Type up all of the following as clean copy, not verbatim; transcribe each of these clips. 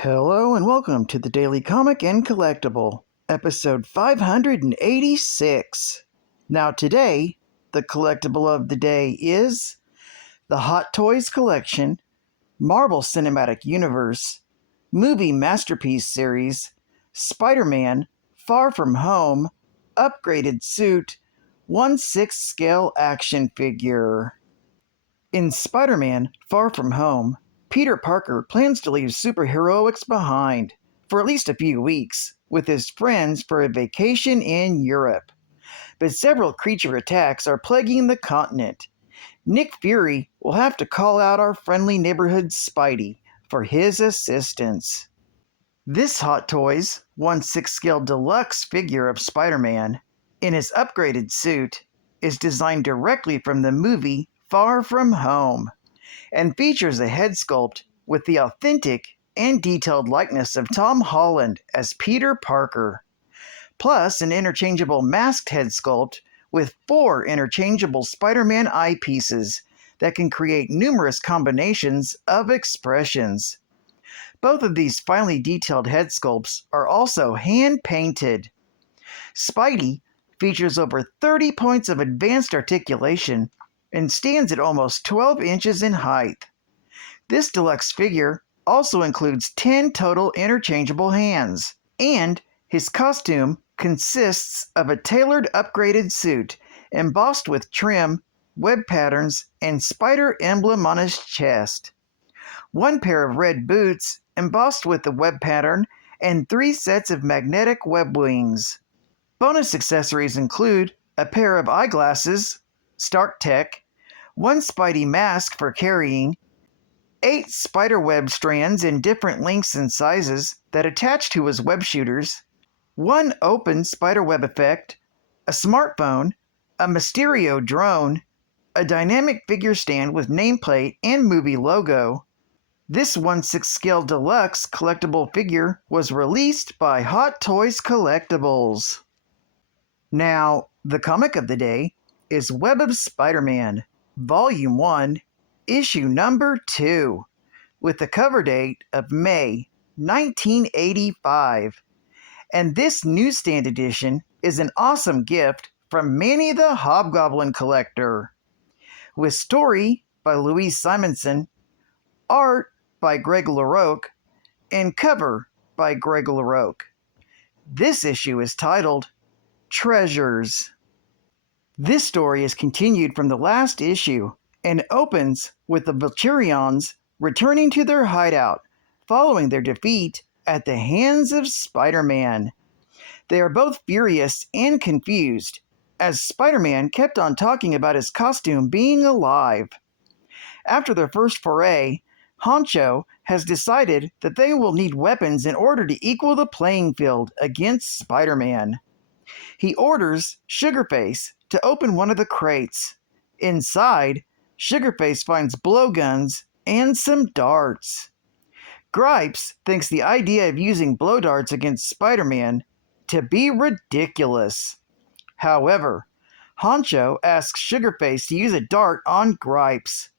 Hello and welcome to the Daily Comic and Collectible, episode 586. Now today, the collectible of the day is the Hot Toys Collection, Marvel Cinematic Universe, Movie Masterpiece Series, Spider-Man, Far From Home, Upgraded Suit, 1/6 scale action figure. In Spider-Man, Far From Home, Peter Parker plans to leave superheroics behind for at least a few weeks with his friends for a vacation in Europe. But several creature attacks are plaguing the continent. Nick Fury will have to call out our friendly neighborhood Spidey for his assistance. This Hot Toys 1/6 scale deluxe figure of Spider-Man in his upgraded suit is designed directly from the movie Far From Home and features a head sculpt with the authentic and detailed likeness of Tom Holland as Peter Parker, plus an interchangeable masked head sculpt with 4 interchangeable Spider-Man eyepieces that can create numerous combinations of expressions. Both of these finely detailed head sculpts are also hand-painted. Spidey features over 30 points of advanced articulation and stands at almost 12 inches in height. This deluxe figure also includes 10 total interchangeable hands, and his costume consists of a tailored upgraded suit embossed with trim, web patterns, and spider emblem on his chest, 1 pair of red boots embossed with the web pattern, and 3 sets of magnetic web wings. Bonus accessories include a pair of eyeglasses, Stark Tech, 1 Spidey mask for carrying, 8 spiderweb strands in different lengths and sizes that attach to his web shooters, 1 open spiderweb effect, a smartphone, a Mysterio drone, a dynamic figure stand with nameplate and movie logo. This 1/6 scale deluxe collectible figure was released by Hot Toys Collectables. Now, the comic of the day is Web of Spider-Man, Volume 1, Issue Number 2, with the cover date of May 1985. And this newsstand edition is an awesome gift from Manny the Hobgoblin Collector, with story by Louise Simonson, art by Greg LaRocque, and cover by Greg LaRocque. This issue is titled Treasures. This story is continued from the last issue and opens with the vulturions returning to their hideout following their defeat at the hands of Spider-Man. They are both furious and confused as Spider-Man kept on talking about his costume being alive. After their first foray, Honcho has decided that they will need weapons in order to equal the playing field against Spider-Man. He orders Sugarface to open one of the crates. Inside, Sugarface finds blowguns and some darts. Gripes thinks the idea of using blow darts against Spider-Man to be ridiculous. However, Honcho asks Sugarface to use a dart on Gripes.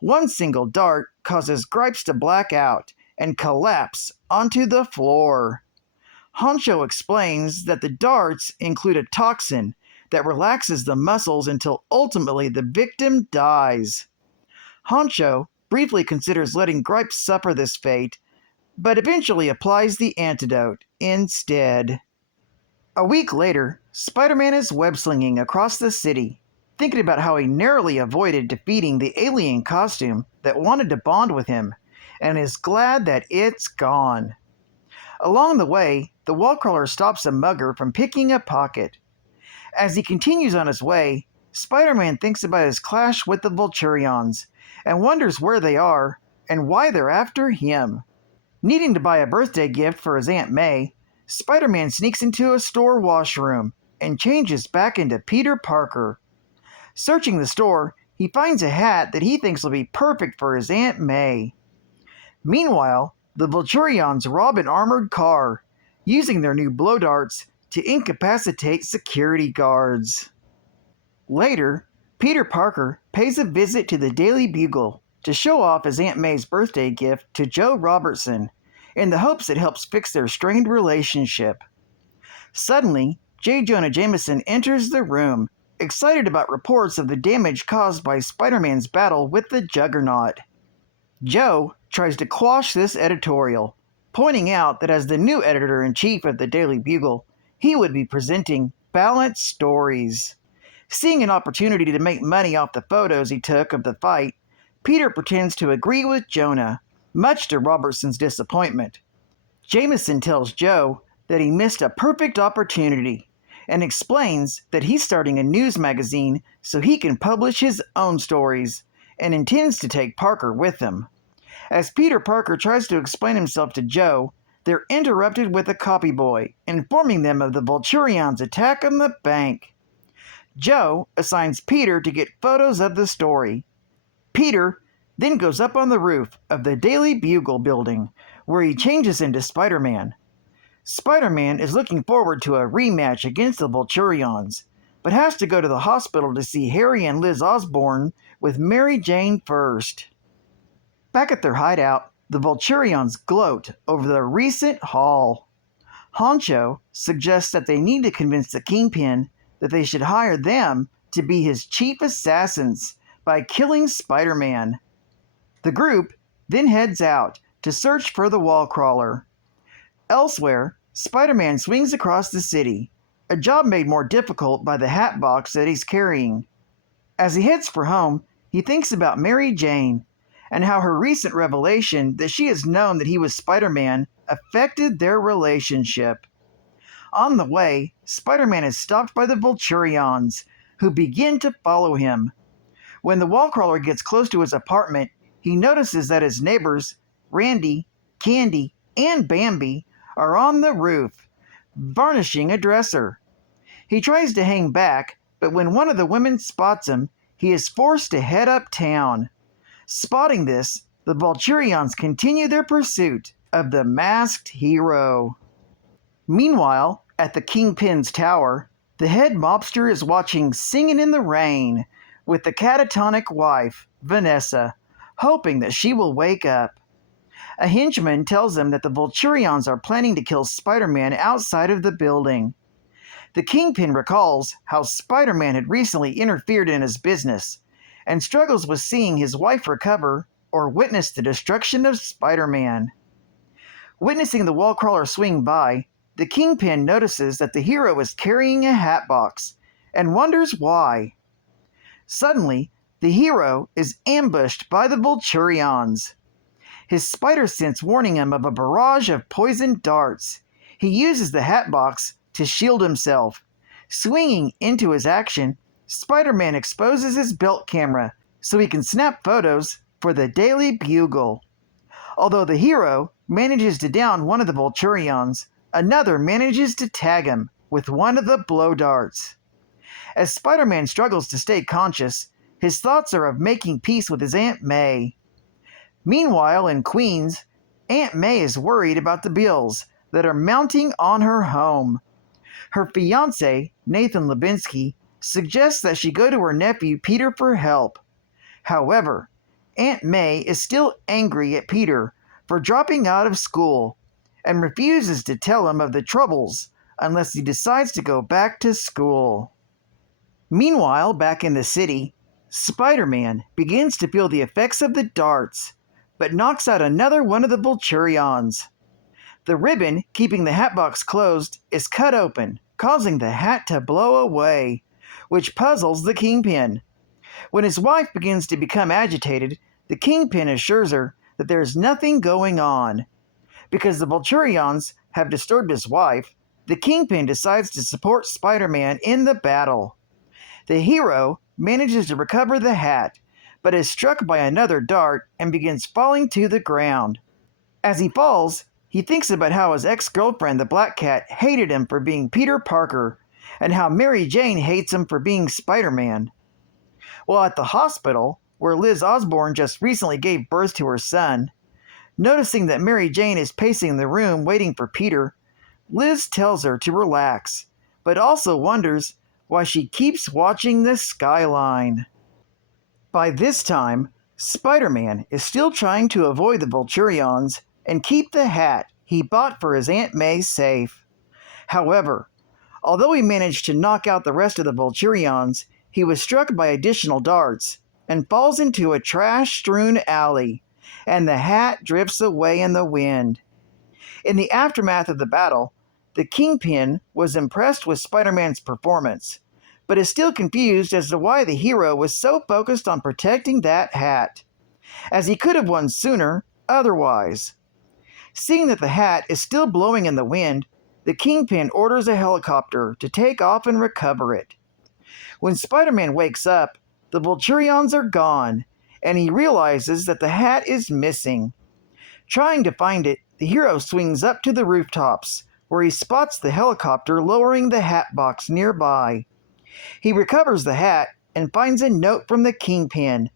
1 single dart causes Gripes to black out and collapse onto the floor. Honcho explains that the darts include a toxin that relaxes the muscles until ultimately the victim dies. Honcho briefly considers letting Gripes suffer this fate, but eventually applies the antidote instead. A week later, Spider-Man is web-slinging across the city, thinking about how he narrowly avoided defeating the alien costume that wanted to bond with him, and is glad that it's gone. Along the way, the wallcrawler stops a mugger from picking a pocket. As he continues on his way, Spider-Man thinks about his clash with the vulturions and wonders where they are and why they're after him. Needing to buy a birthday gift for his Aunt May, Spider-Man sneaks into a store washroom and changes back into Peter Parker. Searching the store, he finds a hat that he thinks will be perfect for his Aunt May. Meanwhile, the vulturions rob an armored car, using their new blow darts to incapacitate security guards. Later, Peter Parker pays a visit to the Daily Bugle to show off his Aunt May's birthday gift to Joe Robertson in the hopes it helps fix their strained relationship. Suddenly, J. Jonah Jameson enters the room, excited about reports of the damage caused by Spider-Man's battle with the Juggernaut. Joe tries to quash this editorial, pointing out that as the new editor-in-chief of the Daily Bugle, he would be presenting balanced stories. Seeing an opportunity to make money off the photos he took of the fight, Peter pretends to agree with Jonah, much to Robertson's disappointment. Jameson tells Joe that he missed a perfect opportunity and explains that he's starting a news magazine so he can publish his own stories and intends to take Parker with him. As Peter Parker tries to explain himself to Joe, they're interrupted with a copy boy informing them of the vulturions' attack on the bank. Joe assigns Peter to get photos of the story. Peter then goes up on the roof of the Daily Bugle building, where he changes into Spider-Man. Spider-Man is looking forward to a rematch against the vulturions, but has to go to the hospital to see Harry and Liz Osborn with Mary Jane first. Back at their hideout, the vulturions gloat over the recent haul. Honcho suggests that they need to convince the Kingpin that they should hire them to be his chief assassins by killing Spider-Man. The group then heads out to search for the wall crawler. Elsewhere, Spider-Man swings across the city, a job made more difficult by the hat box that he's carrying. As he heads for home, he thinks about Mary Jane and how her recent revelation that she has known that he was Spider-Man affected their relationship. On the way, Spider-Man is stopped by the vulturions, who begin to follow him. When the wall crawler gets close to his apartment, he notices that his neighbors, Randy, Candy, and Bambi, are on the roof, varnishing a dresser. He tries to hang back, but when one of the women spots him, he is forced to head uptown. Spotting this, the vulturions continue their pursuit of the masked hero. Meanwhile, at the Kingpin's tower, the head mobster is watching Singin' in the Rain with the catatonic wife, Vanessa, hoping that she will wake up. A henchman tells him that the vulturions are planning to kill Spider-Man outside of the building. The Kingpin recalls how Spider-Man had recently interfered in his business and struggles with seeing his wife recover or witness the destruction of Spider-Man. Witnessing the wall crawler swing by, the Kingpin notices that the hero is carrying a hat box and wonders why. Suddenly, the hero is ambushed by the vulturions. His spider sense warning him of a barrage of poisoned darts. He uses the hat box to shield himself. Swinging into his action, Spider-Man exposes his belt camera so he can snap photos for the Daily Bugle. Although the hero manages to down one of the vulturions, another manages to tag him with one of the blow darts. As Spider-Man struggles to stay conscious, his thoughts are of making peace with his Aunt May. Meanwhile, in Queens, Aunt May is worried about the bills that are mounting on her home. Her fiancé, Nathan Lebinsky, suggests that she go to her nephew Peter for help. However, Aunt May is still angry at Peter for dropping out of school and refuses to tell him of the troubles unless he decides to go back to school. Meanwhile, back in the city, Spider-Man begins to feel the effects of the darts, but knocks out another one of the vulturions. The ribbon keeping the hat box closed is cut open, causing the hat to blow away, which puzzles the Kingpin. When his wife begins to become agitated, the Kingpin assures her that there is nothing going on. Because the vulturions have disturbed his wife, the Kingpin decides to support Spider-Man in the battle. The hero manages to recover the hat, but is struck by another dart and begins falling to the ground. As he falls, he thinks about how his ex-girlfriend, the Black Cat, hated him for being Peter Parker, and how Mary Jane hates him for being Spider-Man. While at the hospital, where Liz Osborn just recently gave birth to her son, noticing that Mary Jane is pacing the room waiting for Peter, Liz tells her to relax, but also wonders why she keeps watching the skyline. By this time, Spider-Man is still trying to avoid the vulturions and keep the hat he bought for his Aunt May safe. However, although he managed to knock out the rest of the vulturions, he was struck by additional darts and falls into a trash-strewn alley, and the hat drifts away in the wind. In the aftermath of the battle, the Kingpin was impressed with Spider-Man's performance, but is still confused as to why the hero was so focused on protecting that hat, as he could have won sooner otherwise. Seeing that the hat is still blowing in the wind, the Kingpin orders a helicopter to take off and recover it. When Spider-Man wakes up, the vulturions are gone, and he realizes that the hat is missing. Trying to find it, the hero swings up to the rooftops, where he spots the helicopter lowering the hat box nearby. He recovers the hat and finds a note from the Kingpin,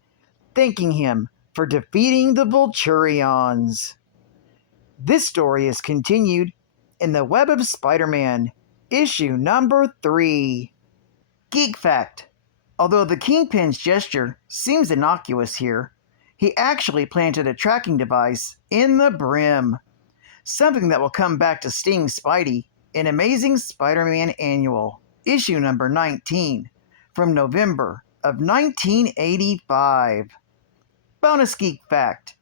thanking him for defeating the vulturions. This story is continued in The Web of Spider-Man, issue number 3. Geek fact: although the Kingpin's gesture seems innocuous here, he actually planted a tracking device in the brim, something that will come back to sting Spidey in Amazing Spider-Man Annual, issue number 19, from November of 1985. Bonus geek fact: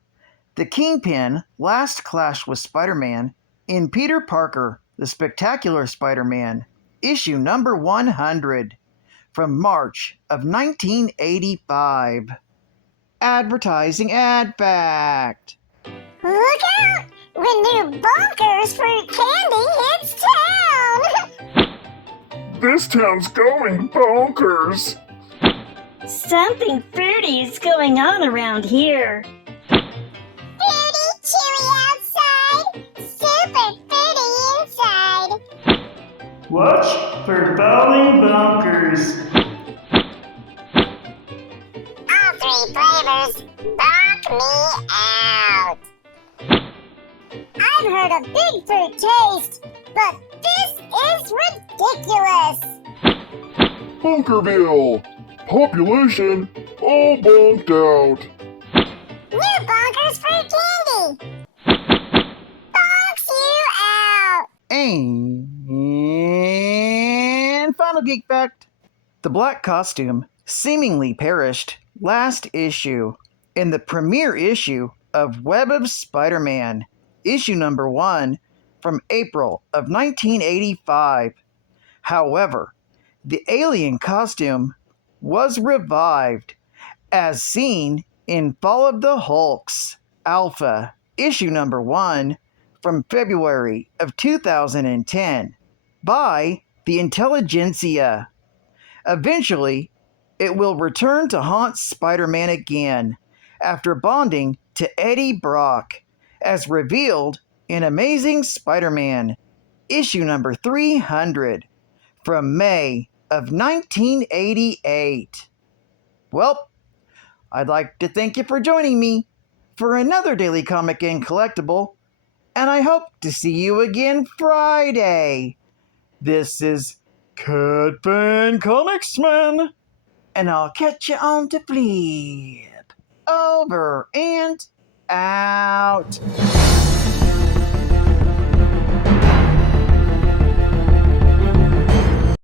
the Kingpin last clashed with Spider-Man in Peter Parker, the Spectacular Spider-Man, issue number 100, from March of 1985. Advertising ad fact: look out when new bonkers fruit candy hits town! This town's going bonkers. Something fruity is going on around here. Fruity, chewy outside, super fruity inside. Watch for falling bonkers. All 3 flavors bonk me out. I've heard of big fruit taste, but this is ridiculous. Bunkerville. Population all bonked out. New bonkers fruit candy. Bonks you out. And final geek fact: the black costume seemingly perished last issue in the premiere issue of Web of Spider-Man, issue number 1, from April of 1985. However, the alien costume was revived, as seen in Fall of the Hulks, Alpha, issue number 1, from February of 2010, by the Intelligentsia. Eventually, it will return to haunt Spider-Man again, after bonding to Eddie Brock, as revealed in Amazing Spider-Man, issue number 300, from May of 1988. Well, I'd like to thank you for joining me for another Daily Comic and Collectible, and I hope to see you again Friday. This is KINGPIN Comicsman, and I'll catch you on the flip. Over and out.